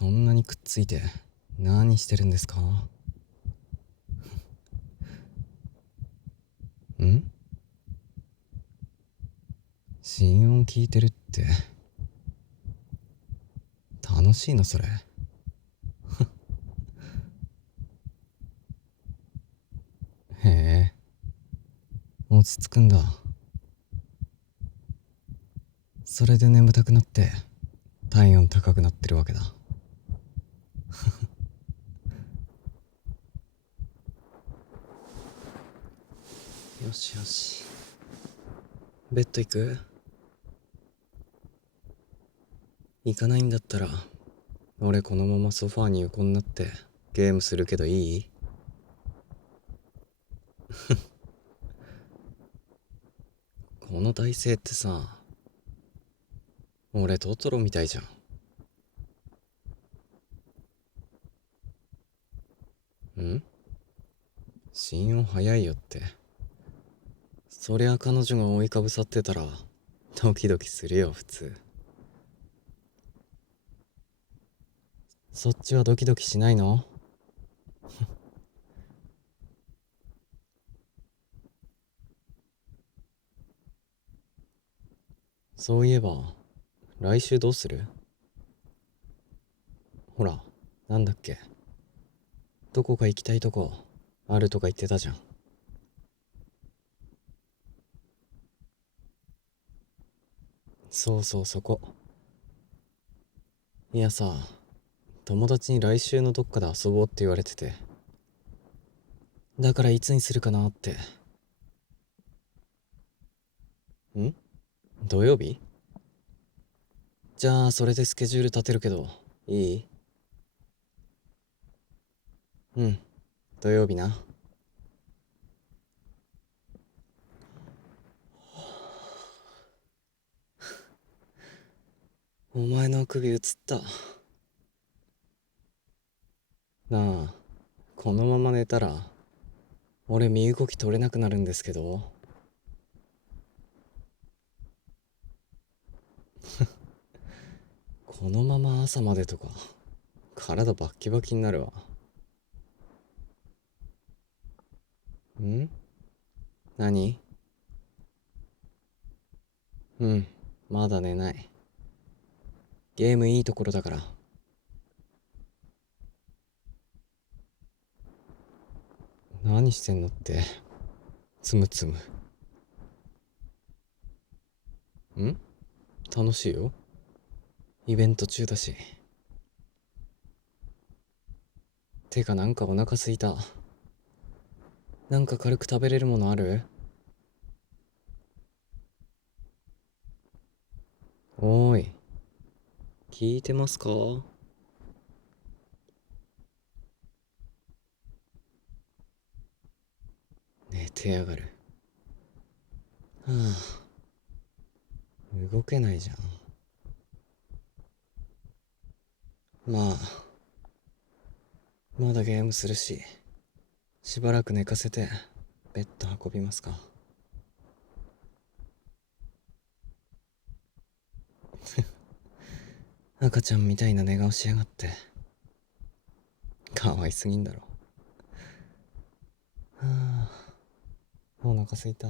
そんなにくっついて何してるんですか？ん心音聞いてるって楽しいのそれ？へえ、落ち着くんだ。それで眠たくなって体温高くなってるわけだ。よしよし、ベッド行く？行かないんだったら俺このままソファーに横になってゲームするけどいい？この体勢ってさ、俺トトロみたいじゃん。心音早いよって。そりゃ彼女が覆いかぶさってたらドキドキするよ普通。そっちはドキドキしないの？そういえば来週どうする？ほら、なんだっけ、どこか行きたいとこあるとか言ってたじゃん。そうそう、そこ。いやさ、友達に来週のどっかで遊ぼうって言われてて、だからいつにするかなって。ん土曜日？じゃあそれでスケジュール立てるけどいい？うん、土曜日な。お前の首映った。なあ、このまま寝たら俺身動き取れなくなるんですけど。このまま朝までとか体バッキバキになるわ。ん何？うん、まだ寝ない。ゲームいいところだから。何してんのって。つむつむ。楽しいよ。イベント中だし。てかなんかお腹すいた。なんか軽く食べれるものある？おーい、聞いてますか？寝てやがる。はあ、動けないじゃん。まあ、まだゲームするし、しばらく寝かせてベッド運びますか。赤ちゃんみたいな寝顔しやがって。かわいすぎんだろ。はあ、お腹すいた。